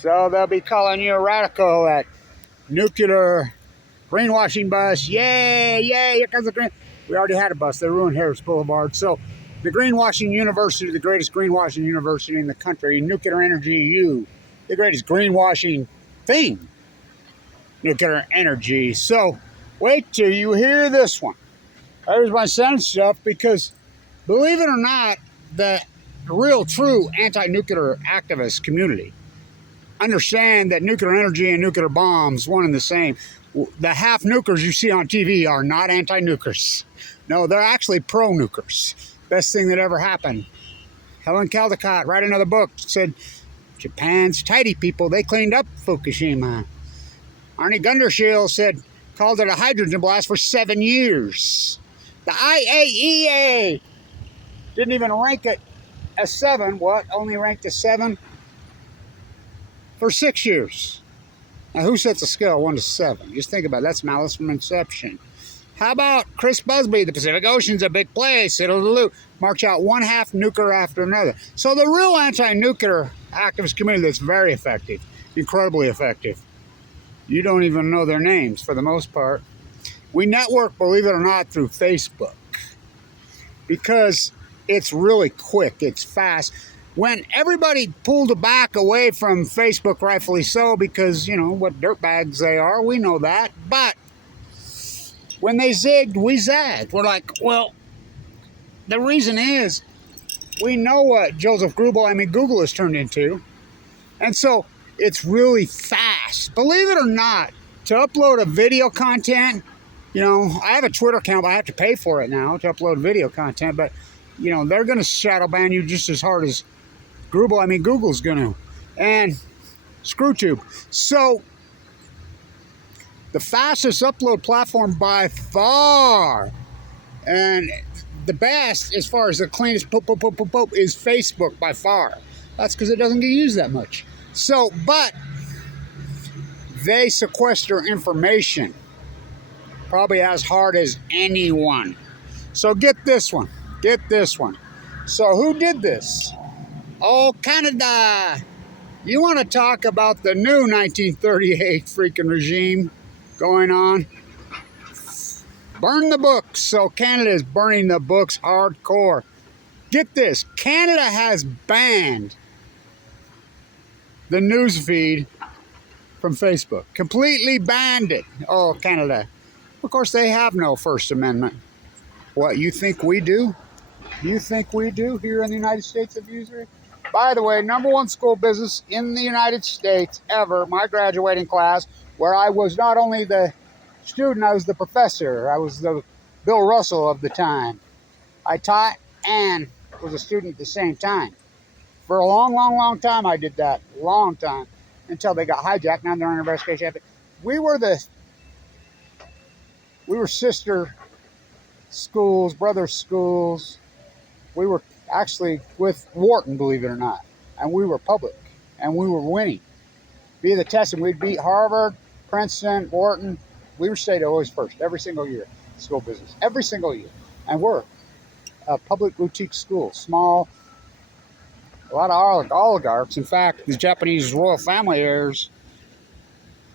So they'll be calling you a radical at nuclear greenwashing bus. Yay, yay, here comes the green. We already had a bus. They ruined Harris Boulevard. So the greenwashing university, the greatest greenwashing university in the country, Nuclear Energy U, the greatest greenwashing thing, nuclear energy. So wait till you hear this one. There's my son stuff, because believe it or not, the real true anti-nuclear activist community understand that nuclear energy and nuclear bombs one and the same. The half nukers you see on TV are not anti-nukers. No, they're actually pro-nukers. Best thing that ever happened. Helen Caldicott, write another book, said Japan's tidy people, they cleaned up Fukushima. Arnie Gundershield said, called it a hydrogen blast for 7 years. The IAEA didn't even rank it a 7. What? Only ranked a 7 for 6 years. Now, who sets a scale 1 to 7? Just think about it. That's malice from inception. How about Chris Busby? The Pacific Ocean's a big place. It'll march out one half nuclear after another. So the real anti-nuclear activist community that's very effective, incredibly effective. You don't even know their names for the most part. We network, believe it or not, through Facebook, because it's really quick, it's fast. When everybody pulled back away from Facebook, rightfully so, because, you know, what dirtbags they are, we know that. But when they zigged, we zagged. We're like, well, the reason is we know what Joseph Google has turned into. And so it's really fast. Believe it or not, to upload a video content, you know, I have a Twitter account, but I have to pay for it now to upload video content. But, you know, they're going to shadow ban you just as hard as Google's going to. And ScrewTube. So the fastest upload platform by far, and the best as far as the cleanest is Facebook by far. That's because it doesn't get used that much. So, but they sequester information probably as hard as anyone. So get this one. Get this one. So who did this? Oh, Canada. You want to talk about the new 1938 freaking regime going on? Burn the books. So Canada is burning the books hardcore. Get this. Canada has banned the news feed from Facebook. Completely banned it. Oh, Canada. Of course, they have no First Amendment. What, you think we do? You think we do here in the United States of usury? By the way, #1 school business in the United States ever, my graduating class, where I was not only the student, I was the professor. I was the Bill Russell of the time. I taught and was a student at the same time. For a long, long, long time, I did that. Long time. Until they got hijacked. Now they're under investigation. We were sister schools, brother schools. We were actually with Wharton, believe it or not. And we were public. And we were winning. Via the testing, we'd beat Harvard, Princeton, Wharton. We were stayed always first, every single year. School business. Every single year. And we're a public boutique school. Small. A lot of oligarchs. In fact, the Japanese royal family heirs,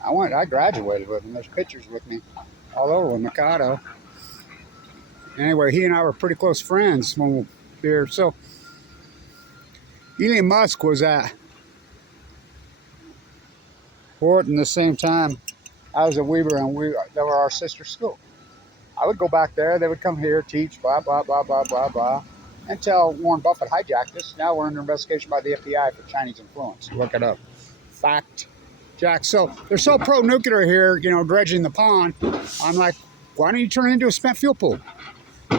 I graduated with them. There's pictures with me all over with Mikado. Anyway, he and I were pretty close friends when we were here. So, Elon Musk was at Wharton the same time I was at Weber, and they were our sister school. I would go back there. They would come here, teach, blah, blah, blah, blah, blah, blah. Until Warren Buffett hijacked us. Now we're under investigation by the FBI for Chinese influence. Look it up. Fact. Jack. So they're so pro-nuclear here, you know, dredging the pond. I'm like, why don't you turn it into a spent fuel pool?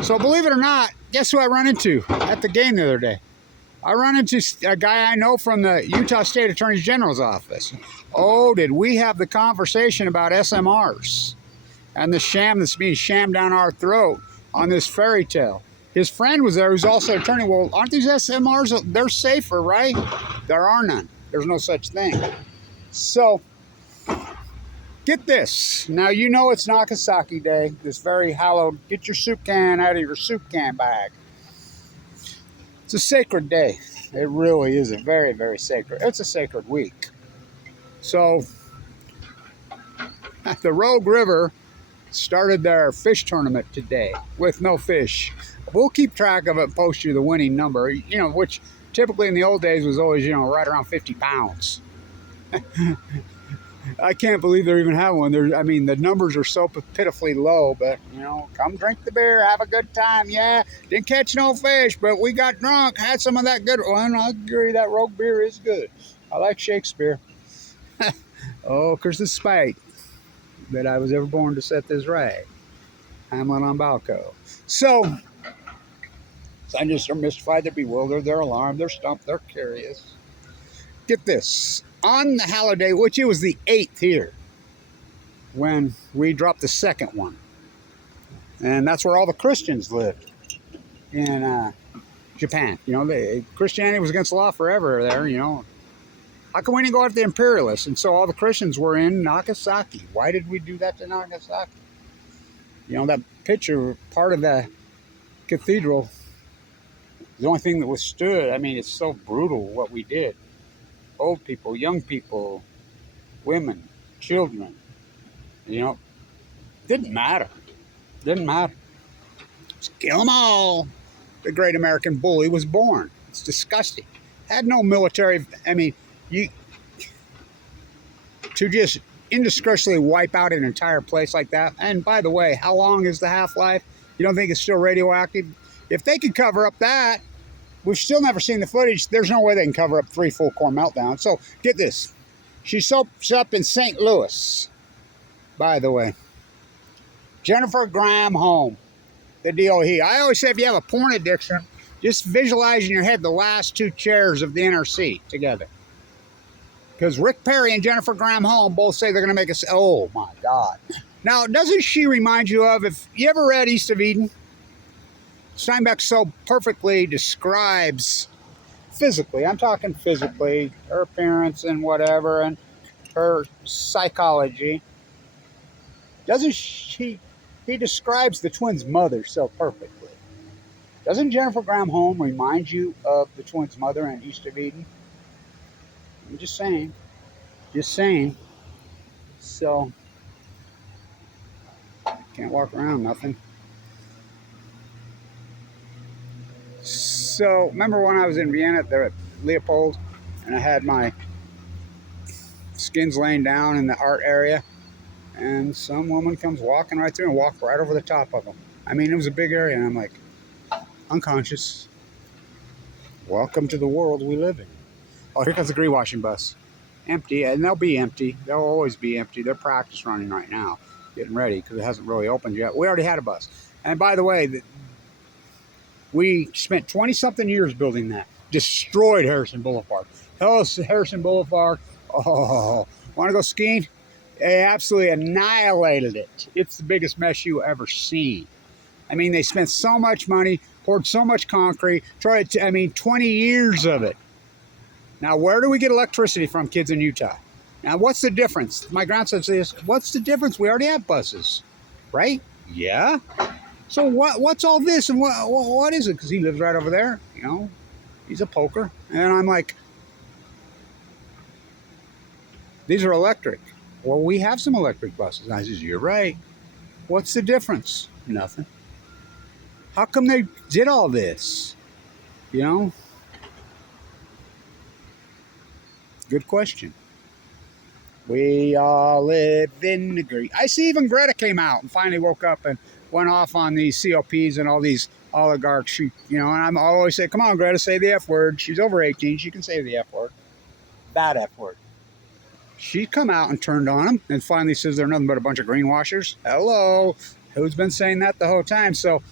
So believe it or not, guess who I run into at the game the other day? I run into a guy I know from the Utah State Attorney General's office. Oh, did we have the conversation about SMRs and the sham that's being shammed down our throat on this fairy tale. His friend was there, who's also an attorney. Well, aren't these SMRs, they're safer, right? There are none. There's no such thing. So, get this. Now, you know it's Nagasaki Day, this very hallowed, get your soup can out of your soup can bag. It's a sacred day. It really is a very, very sacred. It's a sacred week. So the Rogue River started their fish tournament today with no fish. We'll keep track of it and post you the winning number, which typically in the old days was always, right around 50 pounds. I can't believe they're even having one. The numbers are so pitifully low, but, come drink the beer, have a good time. Yeah, didn't catch no fish, but we got drunk, had some of that good one. I agree, that Rogue beer is good. I like Shakespeare. Oh, curse the spite that I was ever born to set this right. Hamlet on Balco. So scientists are mystified, they're bewildered, they're alarmed, they're stumped, they're curious. Get this. On the holiday, which it was the 8th here, when we dropped the second one. And that's where all the Christians lived in Japan. Christianity was against the law forever there, How come we didn't go after the imperialists? And so all the Christians were in Nagasaki. Why did we do that to Nagasaki? That picture, part of the cathedral, the only thing that withstood. It's so brutal what we did. Old people, young people, women, children, didn't matter. Didn't matter. Just kill them all. The great American bully was born. It's disgusting. Had no military, to just indiscriminately wipe out an entire place like that. And by the way, how long is the half-life? You don't think it's still radioactive? If they could cover up that, we've still never seen the footage. There's no way they can cover up 3 full core meltdowns. So get this. She soaps up in St. Louis, by the way. Jennifer Graham Home, the DOE. I always say if you have a porn addiction, just visualize in your head the last 2 chairs of the NRC together. Because Rick Perry and Jennifer Graham Home both say they're going to make us. Oh, my God. Now, doesn't she remind you of, if you ever read East of Eden? Steinbeck so perfectly describes physically, I'm talking physically, her appearance and whatever, and her psychology. Doesn't he describes the twins' mother so perfectly. Doesn't Jennifer Graham Home remind you of the twins' mother in East of Eden? I'm just saying. Just saying. So, can't walk around nothing. So, remember when I was in Vienna there at Leopold, and I had my skins laying down in the art area, and some woman comes walking right through and walked right over the top of them. It was a big area, and I'm like, unconscious. Welcome to the world we live in. Oh, here comes the greenwashing bus. Empty, and they'll be empty. They'll always be empty. They're practice running right now, getting ready, because it hasn't really opened yet. We already had a bus. And by the way, we spent 20-something years building that. Destroyed Harrison Boulevard. Harrison Boulevard. Oh, want to go skiing? They absolutely annihilated it. It's the biggest mess you ever see. They spent so much money, poured so much concrete, 20 years of it. Now, where do we get electricity from, kids in Utah? Now, what's the difference? My grandson says, what's the difference? We already have buses, right? Yeah. So what's all this, and what is it? Because he lives right over there, He's a poker. And I'm like, these are electric. Well, we have some electric buses. And I says, you're right. What's the difference? Nothing. How come they did all this? Good question. We all live in the green. I see even Greta came out and finally woke up and went off on these COPs and all these oligarchs. And I always say, come on, Greta, say the F word. She's over 18. She can say the F word. That F word. She come out and turned on them and finally says they're nothing but a bunch of greenwashers. Hello. Who's been saying that the whole time? So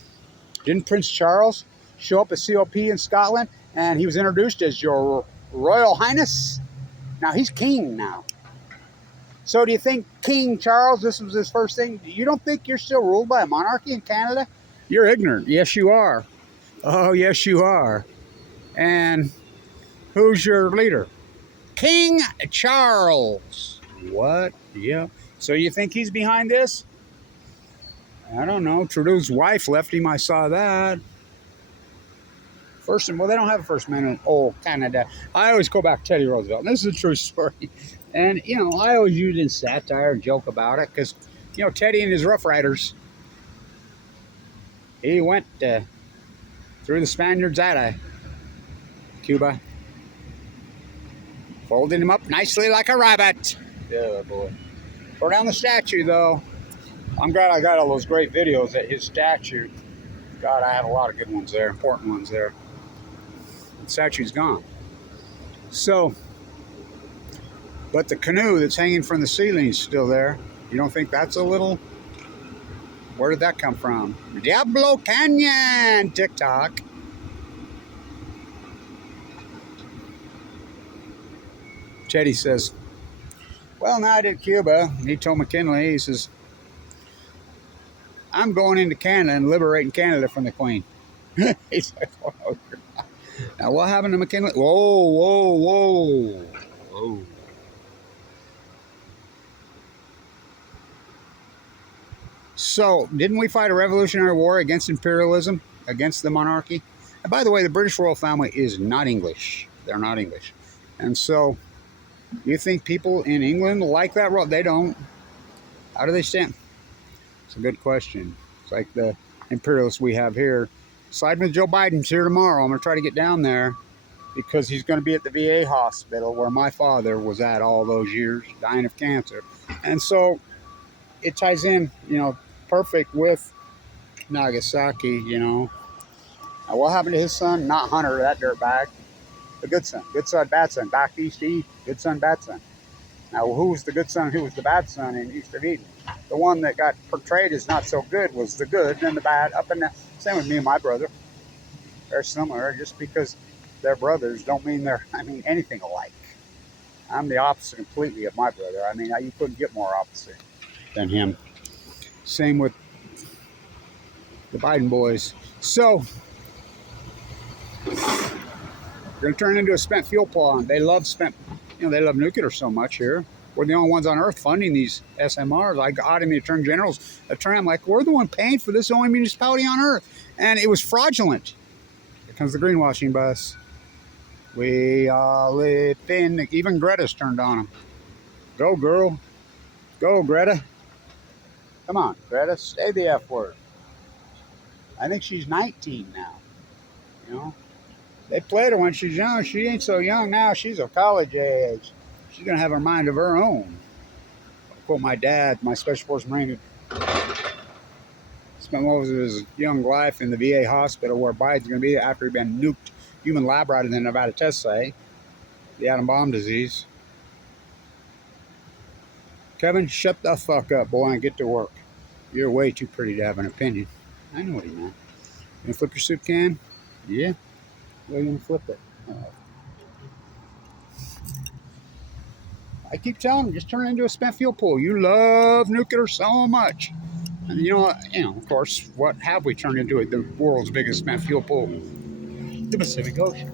didn't Prince Charles show up at COP in Scotland, and he was introduced as Your Royal Highness? Now he's king now. So do you think King Charles, this was his first thing? You don't think you're still ruled by a monarchy in Canada? You're ignorant. Yes, you are. Oh, yes, you are. And who's your leader? King Charles. What? Yeah. So you think he's behind this? I don't know. Trudeau's wife left him. I saw that. Well, they don't have a First Amendment. Oh, Canada. I always go back to Teddy Roosevelt. And this is a true story. And, you know, I always use it in satire and joke about it because, you know, Teddy and his Rough Riders, he went through the Spaniards out of Cuba, folding him up nicely like a rabbit. Yeah, boy. Tore down the statue, though. I'm glad I got all those great videos at his statue. God, I had a lot of good ones there, important ones there. The statue's gone. So, but the canoe that's hanging from the ceiling is still there. You don't think that's a little... Where did that come from? Diablo Canyon, TikTok. Teddy says, well, now I did Cuba. He told McKinley, he says, I'm going into Canada and liberating Canada from the Queen. He's like, oh, now what happened to McKinley? Whoa, whoa, whoa, whoa. So, didn't we fight a revolutionary war against imperialism, against the monarchy? And by the way, the British royal family is not English. They're not English. And so, you think people in England like that role? They don't. How do they stand? It's a good question. It's like the imperialists we have here. Siding with Joe Biden's here tomorrow. I'm going to try to get down there because he's going to be at the VA hospital where my father was at all those years, dying of cancer. And so it ties in, you know, perfect with Nagasaki, you know. Now, what happened to his son? Not Hunter, that dirtbag. The good son. Good son, bad son. Back east to east. Good son, bad son. Now, who was the good son and who was the bad son in East of Eden? The one that got portrayed as not so good was the good, and the bad up and down. Same with me and my brother. They're similar. Just because they're brothers don't mean they're, anything alike. I'm the opposite completely of my brother. You couldn't get more opposite than him. Same with the Biden boys. So, they're going to turn into a spent fuel plant. They love they love nuclear so much here. We're the only ones on earth funding these SMRs. I got him, the Attorney General's attorney. I'm like, we're the one paying for this, only municipality on earth. And it was fraudulent. Here comes the greenwashing bus. We all live in... Even Greta's turned on him. Go, girl. Go, Greta. Come on, Greta. Say the F word. I think she's 19 now. You know? They played her when she's young. She ain't so young now. She's of college age. She's going to have a mind of her own. I'll quote my dad, my Special Forces Marine, who spent most of his young life in the VA hospital where Biden's going to be after he'd been nuked, human lab rat in the Nevada test site, the atom bomb disease. Kevin, shut the fuck up, boy, and get to work. You're way too pretty to have an opinion. I know what he meant. You gonna flip your soup can? Yeah. Well, you gonna flip it. I keep telling them, just turn it into a spent fuel pool. You love nuclear so much. And you know, of course, what have we turned into the world's biggest spent fuel pool? The Pacific Ocean.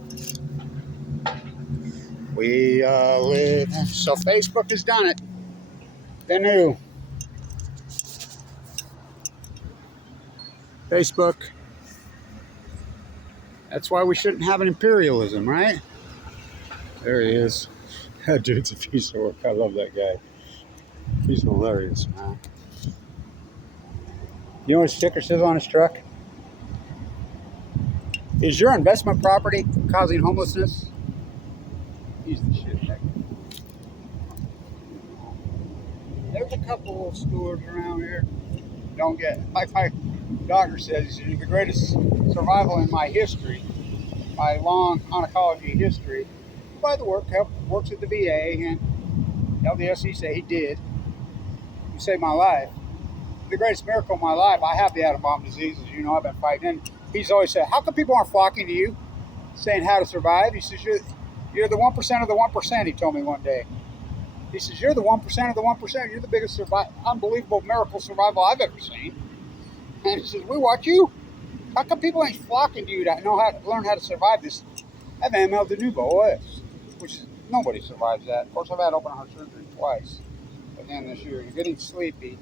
We live. So Facebook has done it. Then who? Facebook. That's why we shouldn't have an imperialism, right? There he is. That dude's a piece of work. I love that guy. He's hilarious, man. You know what his sticker says on his truck? Is your investment property causing homelessness? He's the shit. There's a couple of stewards around here. Don't get, like my doctor says, he said, you're the greatest survival in my history, my long oncology history. By the work, works at the VA, and LDSC say he did. You saved my life. The greatest miracle of my life, I have the atom bomb disease, as you know, I've been fighting. And he's always said, how come people aren't flocking to you, saying how to survive? He says, you're the 1% of the 1%, he told me one day. He says, you're the 1% of the 1%. You're the biggest unbelievable miracle survival I've ever seen. And he says, we watch you. How come people ain't flocking to you to know how to learn how to survive this? I have AML de novo OS, which is, nobody survives that. Of course, I've had open heart surgery twice. But then this year, you're getting sleepy.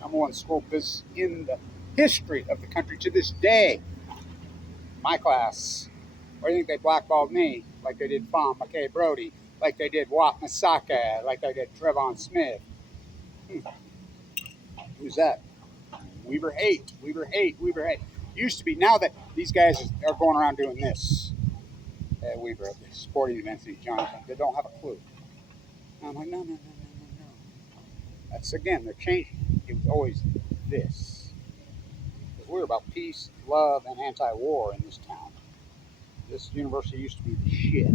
Number one scope is in the history of the country to this day. My class. Why do you think they blackballed me like they did Bomb, McKay, Brody, like they did Wat Masaka, like they did Trevon Smith. Who's that? Weaver Haight. Used to be. Now that these guys are going around doing this, Weaver at the sporting events, Jonathan, they don't have a clue. And I'm like, no. That's, again, they're changing. It was always this. Because we're about peace, love, and anti-war in this town. This university used to be the shit.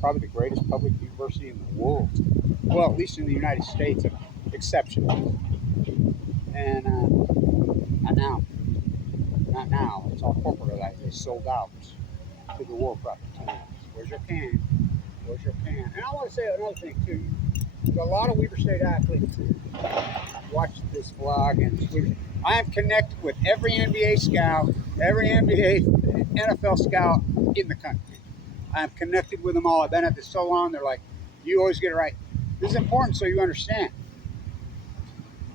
Probably the greatest public university in the world. Well, at least in the United States, exceptional. And not now. Not now. It's all corporatized. They sold out to the war profiteers. Where's your can? Where's your can? And I want to say another thing, too. There's a lot of Weber State athletes watch this vlog, and I am connected with every NBA scout, every NFL scout in the country. I'm connected with them all. I've been at this so long, they're like, you always get it right. This is important so you understand.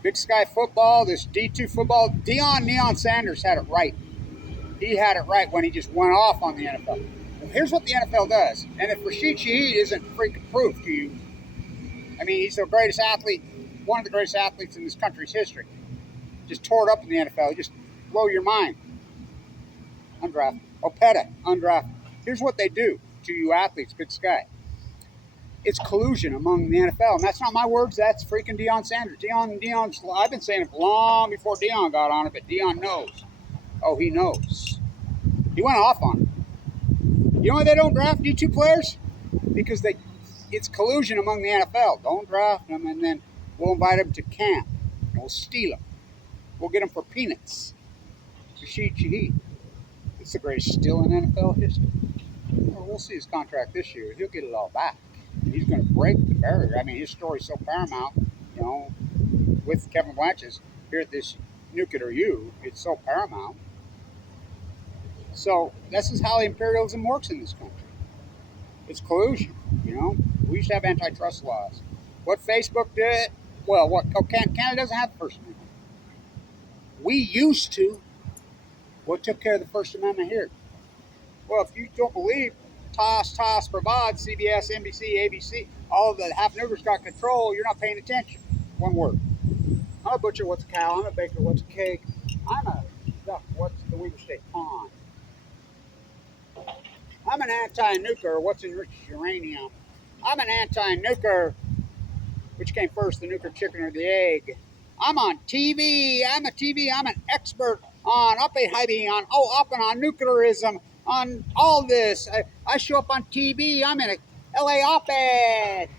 Big Sky football, this D2 football, Deion Sanders had it right. He had it right when he just went off on the NFL. Well, here's what the NFL does. And if Rashid Shaheed isn't freaking proof to you, I mean, he's the greatest athlete, one of the greatest athletes in this country's history. Just tore it up in the NFL. Just blow your mind. Undrafted. Opeta, undrafted. Here's what they do to you athletes, Big Sky. It's collusion among the NFL. And that's not my words. That's freaking Deion Sanders. Deion's, I've been saying it long before Deion got on it, but Deion knows. Oh, he knows. He went off on it. You know why they don't draft D2 players? Because it's collusion among the NFL. Don't draft them, and then we'll invite them to camp. And we'll steal them. We'll get them for peanuts. Rashid Shaheed. It's the greatest steal in NFL history. Well, we'll see his contract this year. He'll get it all back. He's going to break the barrier. I mean, his story's so paramount, you know, with Kevin Blanch's here at this Nuclear U, it's so paramount. So this is how imperialism works in this country. It's collusion, you know. We used to have antitrust laws. What Facebook did, well, Canada doesn't have the First Amendment. We used to. What took care of the First Amendment here? Well, if you don't believe toss, provide, CBS, NBC, ABC, all of the half-niggers got control, you're not paying attention. One word. I'm a butcher, what's a cow? I'm a baker, what's a cake? I'm a duck, what's the Weaver State pond? I'm an anti-nuclear, what's enriched uranium? I'm an anti-nuclear, which came first, the nuclear chicken or the egg? I'm on TV, I'm an expert on on nuclearism, on all this. I show up on TV, I'm in a LA op-ed.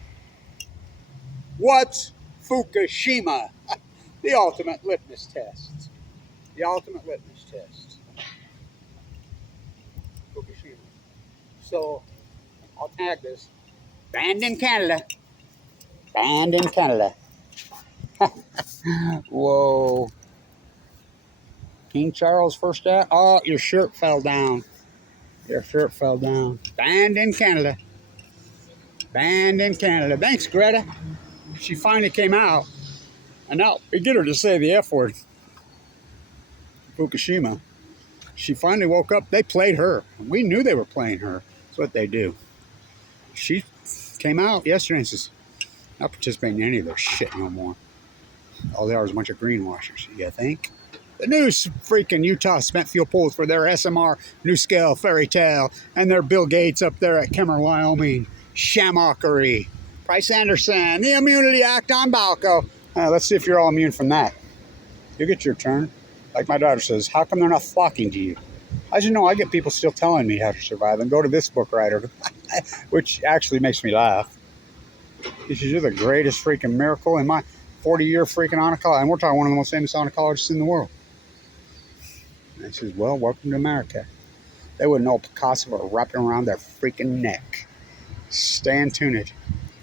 What's Fukushima? The ultimate litmus test. The ultimate litmus test. Fukushima. So, I'll tag this. Banned in Canada. Banned in Canada. Whoa. King Charles first out. Oh, your shirt fell down. Your shirt fell down. Banned in Canada. Banned in Canada. Thanks, Greta. She finally came out. And now we get her to say the F word. Fukushima. She finally woke up. They played her. We knew they were playing her. That's what they do. She came out yesterday and says, not participating in any of their shit no more. All they are is a bunch of greenwashers, you think? The new freaking Utah spent fuel pools for their SMR, New Scale, Fairy Tale, and their Bill Gates up there at Kemmer, Wyoming. Shamockery. Price Anderson, the Immunity Act on Balco. Let's see if you're all immune from that. You'll get your turn. Like my daughter says, how come they're not flocking to you? As you know, I get people still telling me how to survive, and go to this book writer, which actually makes me laugh. He says, you're the greatest freaking miracle in my 40-year freaking oncologist, and we're talking one of the most famous oncologists in the world. And he says, well, welcome to America. They wouldn't know Picasso were wrapping around their freaking neck. Stay tuned.